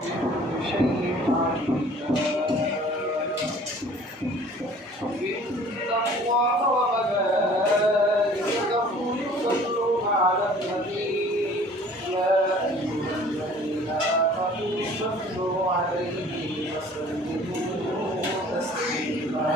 شيء عليم إن الله وملائكته يصلون على النبي يا أيها الذين آمنوا صلوا عليه وسلموا تسليما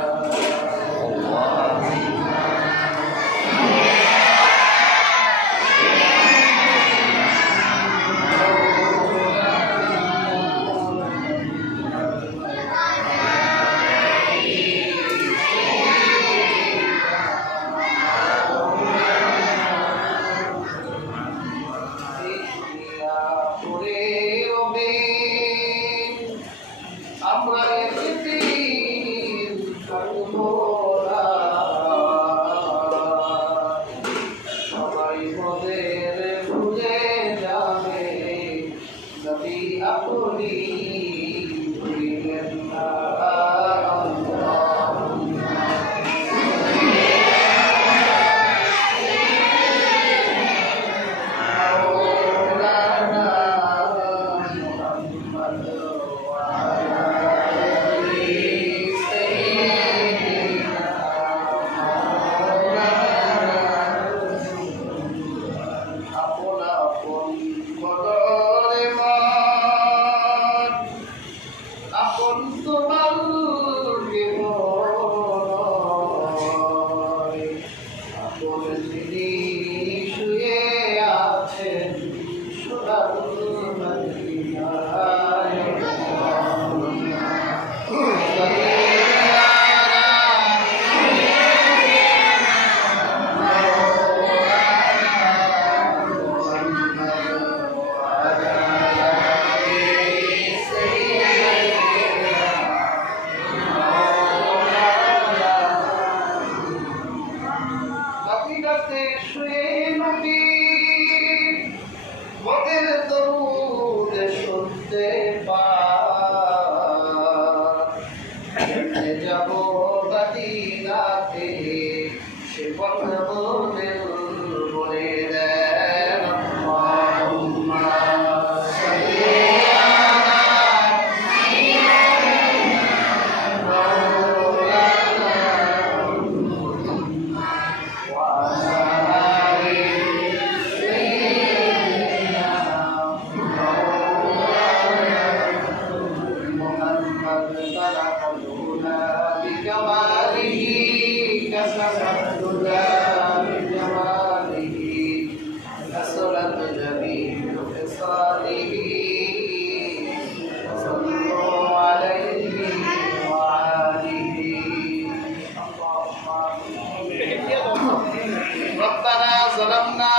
ربنا ظلمنا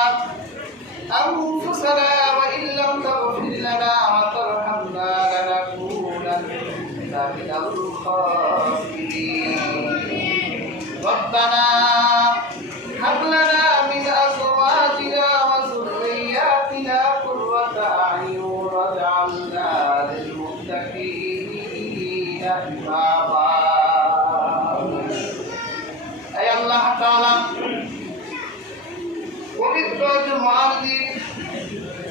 أنفسنا وإن لم تغفر لنا وترحمنا لنكونن من الخاسرين ربنا هب لنا من أزواجنا وذرياتنا قرة أعين واجعلنا للمتقين إماما أي الله تعالى পবিত্র জুমার দিন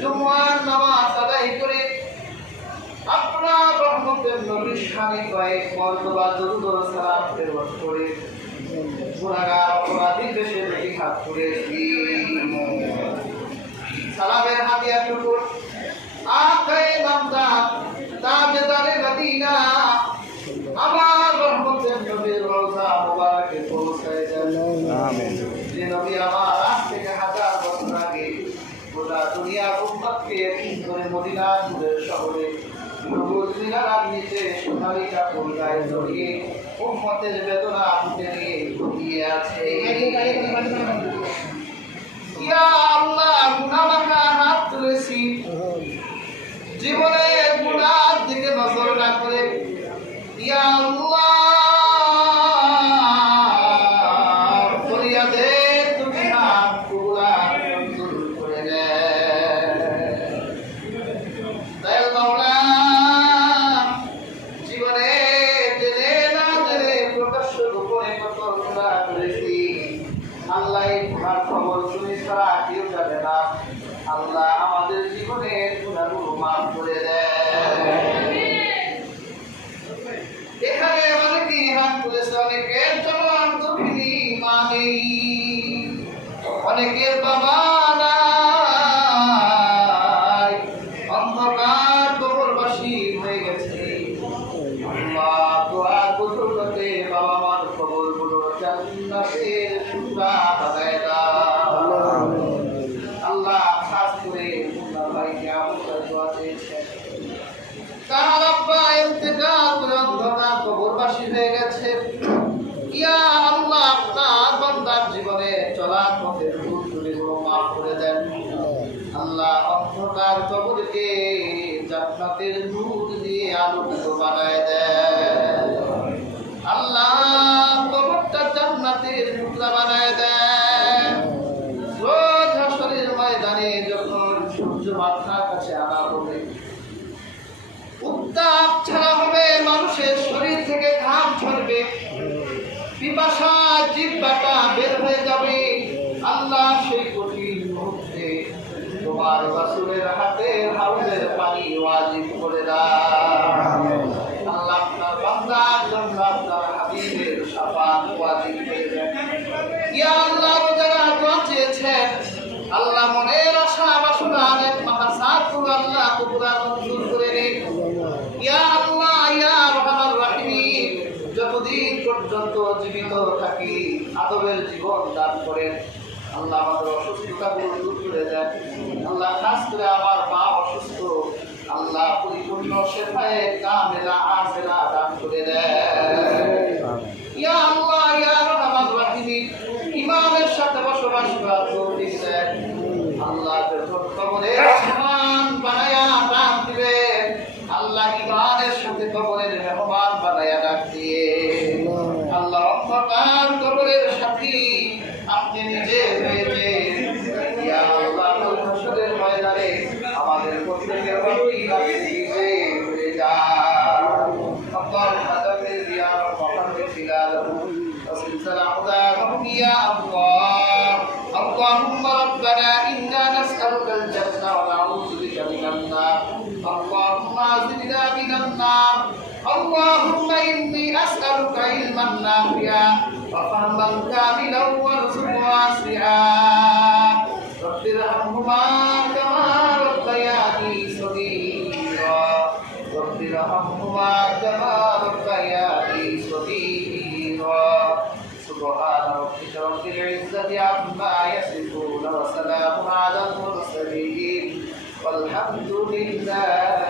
জুমার নামাজ আদায় করে আপনার রহমতের নবীর শানে কয়েক মর্তবা দরুদ ও সালাম প্রেরণ করে গুনাহগার অপরাধী দেশে দেখি হাত তুলেছি সালামের হাতিয়া টুকুর আখায়ে নামদার তাজদারে মদিনা আমার রহমতের নবীর রওজা মুবারকে পৌঁছায় দেন আমিন যে নবী আমার আজ থেকে হাজার বছর আগে গোটা দুনিয়া উম্মতকে একদিন করে মদিনা নূরের শহরে সবুজ মিনারার নিচে সোনালী কাপড় গায়ে জড়িয়ে উম্মতের বেদনা বুকে নিয়ে ঘুমিয়ে আছে ইয়া আল্লাহ গুনাহ মাখা হাত তুলেছি জীবনে গুনার দিকে নজর না করে ইয়া আল্লাহ ফরিয়াদে তুমি হাত পুরা মঞ্জুর করে দয়াল মাওলা জীবনে জেনে না জেনে প্রকাশ্য গোপনে কত গুনাহ করেছি আল্লাহ এই গুনার খবর শুনে ছাড়া কেউ জানে না আল্লাহ আমাদের জীবনের গুনাহগুলো মাফ করে দেয় নূর দিয়ে আলোকিত বানায় দেন। আল্লাহ কবরটা জান্নাতের টুকরা বানায় দেন। রোজ হাসরের ময়দানে যখন সূর্য মাথার কাছে আনা হবে, উত্তাপ ছাড়া হবে, মানুষের শরীর থেকে ঘাম ঝরবে, পিপাসা জিহ্বাটা বের হয়ে যাবে। আল্লাহ সেই কঠিন মুহূর্তে তোমার রাসূলের হাতে হাউজের পানি ওয়াজিব করে দাও। আল্লাহ আপনার বান্দার জন্য আপনার হাবিবের শাফাত ওয়াজিব করে দেন। ইয়া আল্লাহ, যারা দোয়া চেয়েছেন, আল্লাহ মনের আশা বাসনা অনেক মাহাসাতুল আল্লাহ কবুল মঞ্জুর করে নিন। ইয়া আল্লাহ, ইয়া রহমান রাহিম, যতদিন পর্যন্ত জীবিত থাকি আদবের জীবন দান করেন। আল্লাহ আমাদের অসুস্থতাগুলো দূর করে দেন। আল্লাহ খাস করে আমার মা অসুস্থ, আল্লাহ পরিপূর্ণ শেফায়ে কামেলা আজেলা দান করে দেন। ইয়া আল্লাহ, ইয়া রহমান রাহিম, ইমানের সাথে বসবাস করার তৌফিক দেন। আল্লাহ যখন কবরের মেহমান বানায়া ডাক দিবেন, আল্লাহ ইমানের সাথে কবরের মেহমান বানায়া ডাক দিয়ে আল্লাহ অন্ধকার কবরের সাথী আপনি নিজে হয়েছে। ইয়া আল্লাহ, হাসরের ময়দানে আমাদের প্রত্যেকের বাড়ি আপনি নিজে হয়ে যান। اللهم دبر يا محمد خلاله وسلسل أقدامهم يا الله. اللهم ربنا إنا نسألك الجنة ونعوذ بك من النار. اللهم زدنا من النار. اللهم إني أسألك علما نافعا وفهما كاملا ورزقا واسعا. رب ارحمهما كما ربياني صغيرا. رب ارحمهما كما ربياني صغيرا. سبحان ربك رب العزة عما يصفون وسلام على المرسلين والحمد لله